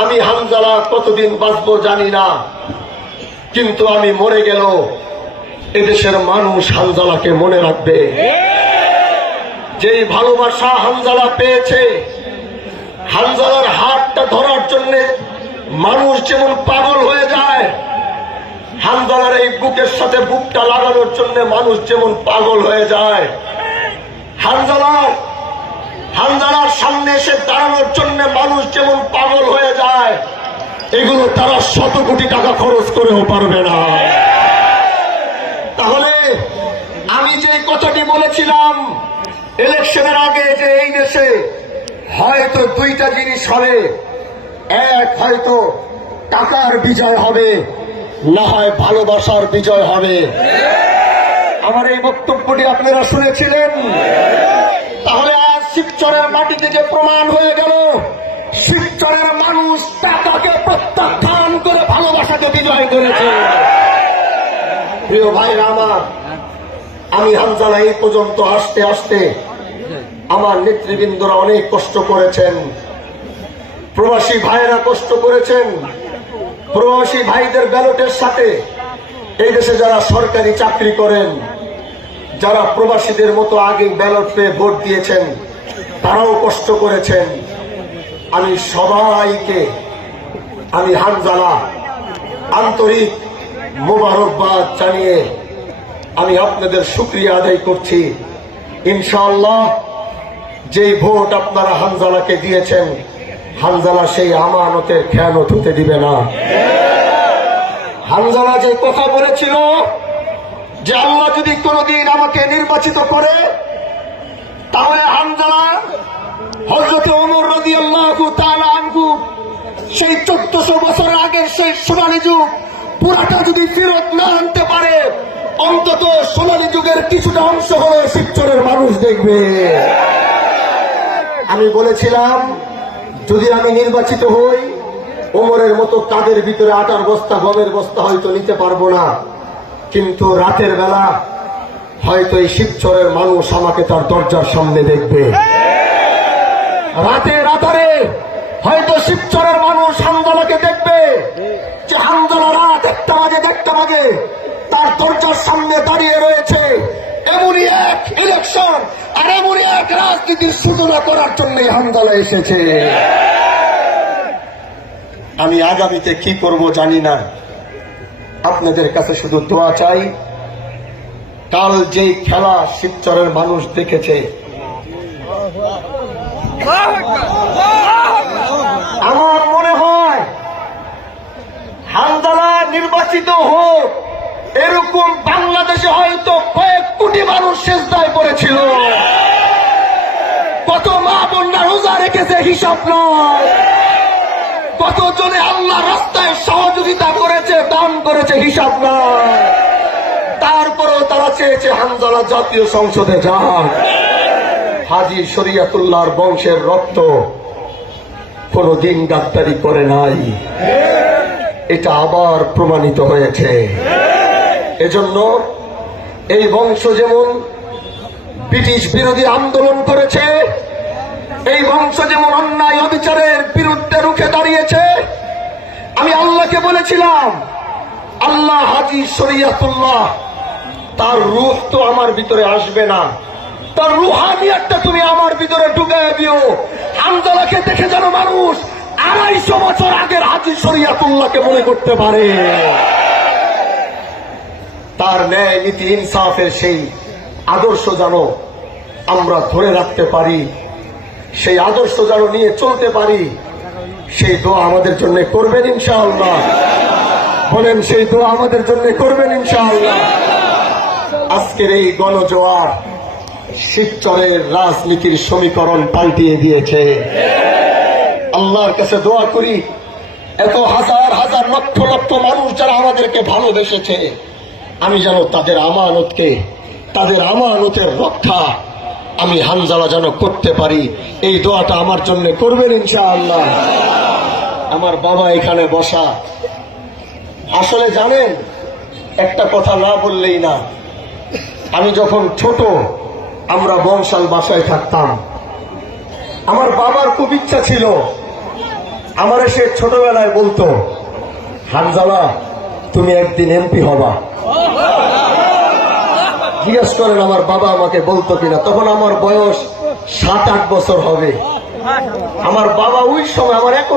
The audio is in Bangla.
আমি হানজালা কতদিন বাঁচবো জানি না, কিন্তু আমি মরে গেল এদেশের মানুষ হানজালাকে মনে রাখবে। যেই ভালোবাসা হানজালা পেয়েছে, হানজালার হাতটা ধরার জন্য মানুষ যেমন পাগল হয়ে যায়, হানজালার এই বুকের সাথে বুকটা লাগানোর জন্য মানুষ যেমন পাগল হয়ে যায়, হানজালার সামনে এসে দাঁড়ানোর জন্য মানুষ যেমন পাগল হয়ে যায়, এগুলো তারা 100 কোটি টাকা খরচ করেও পারবে না। তাহলে আমি যে কথাটি বলেছিলাম ইলেকশনের আগে, যে এই দেশে হয়তো দুইটা জিনিস হবে, এক হয়তো টাকার বিজয় হবে, না হয় ভালোবাসার বিজয় হবে। আমার এই বক্তব্যটি আপনারা শুনেছিলেন। তাহলে আজ শিবচরের মাটিতে যে প্রমাণ হয়ে গেল, শিবচরের মানুষ টাকাকে প্রত্যাখ্যান করে ভালোবাসাকে বিজয় করেছে। প্রিয় ভাইরা আমার, আমি হানজালা এই পর্যন্ত আসতে আসতে আমার নেতৃবৃন্দরা অনেক কষ্ট করেছেন, প্রবাসী ভাইরা কষ্ট করেছেন। প্রবাসী ভাইদের ব্যালটের সাথে এই দেশে যারা সরকারি চাকরি করেন, যারা প্রবাসীদের মতো আগে ব্যালট পেয়ে ভোট দিয়েছেন, তারাও কষ্ট করেছেন। আমি সবাইকে, আমি হানজালা আন্তরিক মোবারকবাদ জানিয়ে আমি আপনাদের শুকরিয়া আদায় করছি। ইনশাআল্লাহ যেই ভোট আপনারা হানজালাকে দিয়েছেন, হানজালা সেই আমানতের খেয়ানত হতে দিবে না। হানজালা যে কথা বলেছিল যে আল্লাহ যদি কোনদিন আমাকে নির্বাচিত করে, তাহলে হানজালা হযরত ওমর রাদিয়াল্লাহু তাআলা আনহু সেই 1400 বছর আগের সেই সোনালী যুগ পুরাটা যদি ফেরত না আনতে পারে, অন্তত সোনালী যুগের কিছুটা অংশ হয়ে শিবচরের মানুষ দেখবে। আমি বলেছিলাম যদি আমি নির্বাচিত হই, ওমরের মতো কাঁধের ভিতরে আটার বস্তা, গমের বস্তা হয়তো নিতে পারবো না, কিন্তু রাতের বেলা হয়তো এই শিবচরের মানুষ আমাকে তার দরজার সামনে দেখবে। রাতের আধারে হয়তো শিবচরের মানুষ হানজালাকে দেখবে যে হানজালা রাত 1টা বাজে তার দরজার সামনে দাঁড়িয়ে রয়েছে। এমনই এক ইলেকশন আর এমনই এক রাজনীতির সূচনা করার জন্য হানজালা এসেছে। আমি আগামীতে কি করব জানি না, আপনাদের কাছে শুধু দোয়া চাই। কাল যেই খেলা শিবচরের মানুষ দেখেছে, আমার মনে হয় হানজালা নির্বাচিত হোক, এরকম বাংলাদেশে হয়তো কয়েক কোটি মানুষ সেজদায় পড়েছিল। কত মা বোনরা রোজা রেখেছে হিসাব নয়, কতজনে আল্লাহ রাস্তায় সহযোগিতা করেছে, দান করেছে হিসাব নয়। তারপরেও তারা চেয়েছে হানজালা জাতীয় সংসদে যান। হাজী শরিয়তুল্লাহর বংশের রক্ত কোনদিন গাদ্দারি করে নাই, এটা আবার প্রমাণিত হয়েছে। এজন্য এই বংশ যেমন ব্রিটিশ বিরোধী আন্দোলন করেছে, এই বংশ যেমন অন্যায় অবিচারের বিরুদ্ধে রুখে দাঁড়িয়েছে। আমি আল্লাহকে বলেছিলাম, আল্লাহ হাজী শরিয়তুল্লাহ তার রূহ তো আমার ভিতরে আসবে না, তার রুহানিয়াতটা তুমি আমার ভিতরে ঢুকায় দিও। হানজালাকে দেখে যেন মানুষ 250 বছর আগের হাজী শরিয়তুল্লাহকে মনে করতে পারে। তার ন্যায় নীতি ইনসাফের সেই আদর্শ যেন আমরা ধরে রাখতে পারি, সেই আদর্শ যেন নিয়ে চলতে পারি। সেই দোয়া আমাদের জন্য করবেন ইনশাআল্লাহ। বলেন, সেই দোয়া আমাদের জন্য করবেন ইনশাআল্লাহ। আজকের এই গণজোয়ার শিবচরের রাজনীতির সমীকরণ পাল্টিয়ে দিয়েছে। আল্লাহর কাছে দোয়া করি, এত হাজার হাজার লক্ষ লক্ষ মানুষ যারা আমাদেরকে ভালোবেসেছে, আমি যেন তাদের আমানতকে, তাদের আমানতের রক্ষা আমি হানজালা যেন করতে পারি। এই দোয়াটা আমার জন্য করবেন ইনশাআল্লাহ। আমার বাবা এখানে বসা। আসলে জানেন, একটা কথা না বললেই না, আমি যখন ছোট আমরা বংশাল বাসায় থাকতাম। আমার বাবার খুব ইচ্ছা ছিল আমার সে ছোটবেলায় বলতো, হানজালা তুমি একদিন এমপি হবা। জিজ্ঞেস করেন আমার বাবা আমাকে বলতো কিনা, তখন আমার বয়স 7-8 বছর হবে। আমার বাবা ওই সময় আমার এখন